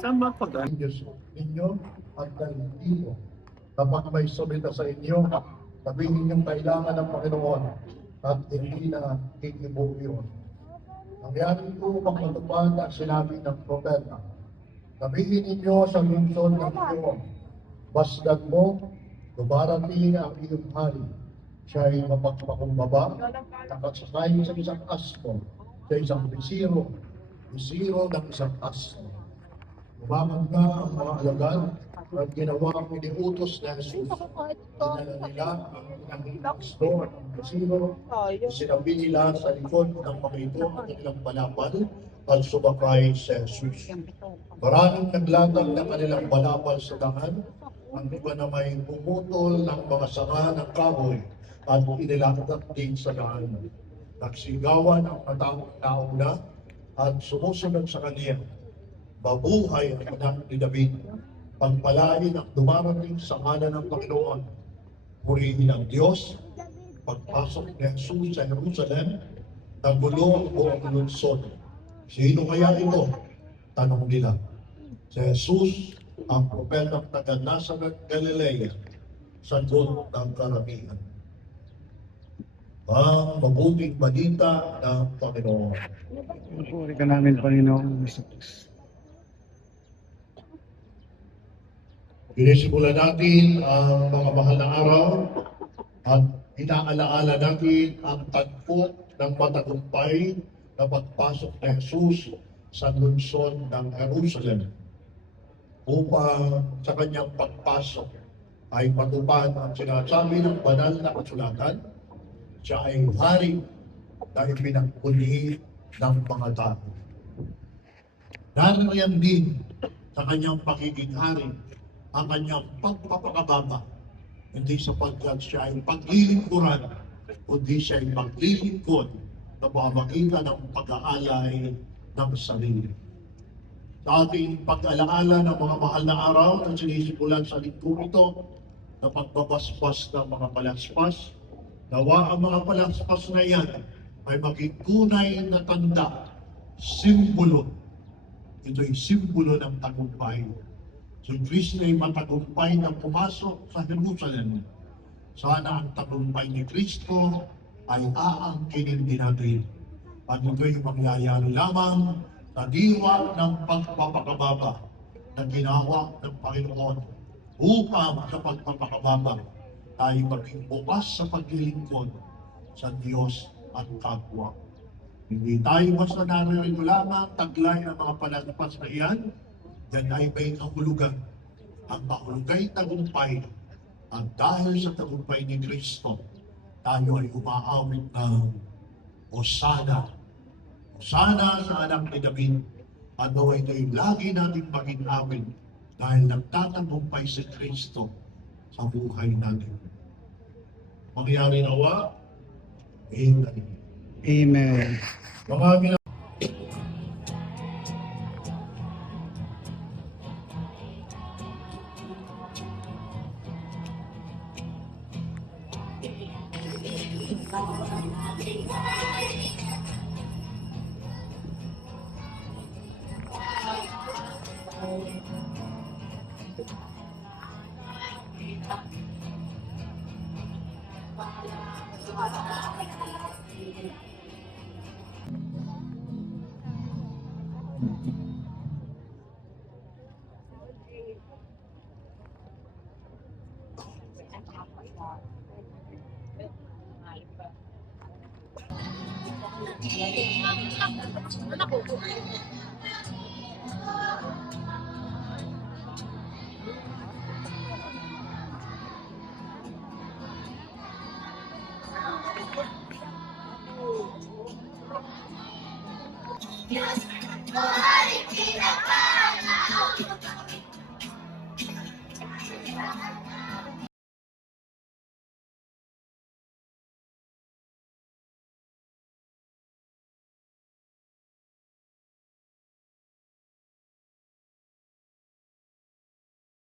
Saan ba pag Diyos ninyo at hindi mo. Kapag may sumita sa inyo, sabihin ninyong kailangan ng Panginoon at hindi na kikibuo yun. Nangyari ito pagpatupad ang sinabi ng propeta. Sabihin ninyo sa lungsod ng Sion, basdan mo, dumarating ang iyong hari. Siya ay mapagpakumbaba, nakasakay sa isang asno, sa isang bisiro ng isang asno. Umaman ka ang mga alagad at ginawang iniutos na Jesus. Dinala nila ang asno at ang bisiro. Sinabi nila sa likod ng mga ito ang kanilang balabal at sumakay sa Jesus. Maraming naglatag ng kanilang balabal sa daan. Ang iba na may pumutol ng mga sanga ng kahoy at inilatag din sa daan. Nagsigawan ang mataong nauna at sumusunod sa kaniya. Mabuhay ang anak ni David. Pagpalain ang dumarating sa ngalan ng Panginoon. Purihin ang Diyos. Pagpasok ni Jesus sa Jerusalem, nagulo ang buong lungsod. Sino kaya ito? Tanong nila. Si Jesus, ang propetang taga Nazareth, Galilea, sagot ng karamihan. Ang mabuting balita ng Panginoon. Puri ka namin, Panginoon Jesus. Pinisimulan natin ang mga mahal na araw at inaalaala natin ang tagpo ng matagumpay na pagpasok ni Jesus sa lungsod ng Jerusalem upang sa kanyang pagpasok ay matupad ang sinasabi ng banal na kasulatan. Siya ay hari na ipinagpuli ng mga tao. Nariyan din sa kanyang pagiging hari ang kanyang pagpapakababa, hindi sapagkat siya ay paglilingkuran, kundi siya ay maglilingkod na pamamagitan ng pag-aalay ng sarili. Sa ating pag-alaala ng mga mahal na araw na sinisimulan sa lingkong ito, na pagbabasbas ng mga palaspas, nawa ang mga palaspas na yan ay maging tunay na tanda, simbolo. Ito'y simbolo ng tagumpay. Si Kristo ay matagumpay na pumasok sa Jerusalem. Sana ang tagumpay ni Kristo ay aangkinin din natin. At ito'y mangyayari lamang sa diwa ng pagpapakababa na ginawa ng Panginoon upang sa pagpapakababa tayo maging bukas sa paglilingkod sa Diyos at kapwa. Hindi tayo basta naririnig lamang taglay ng mga palaspas na iyan. Yan ay may kahulugan. Ang kahulugay tagumpay. At dahil sa tagumpay ni Kristo, tayo ay umaawit ng Hosana. Hosana sa anak ni David. At naway tayo lagi natin maging amin dahil nagtatagumpay si Kristo sa buhay natin. Mangyari nawa. Amen. Amen. Mga Yes.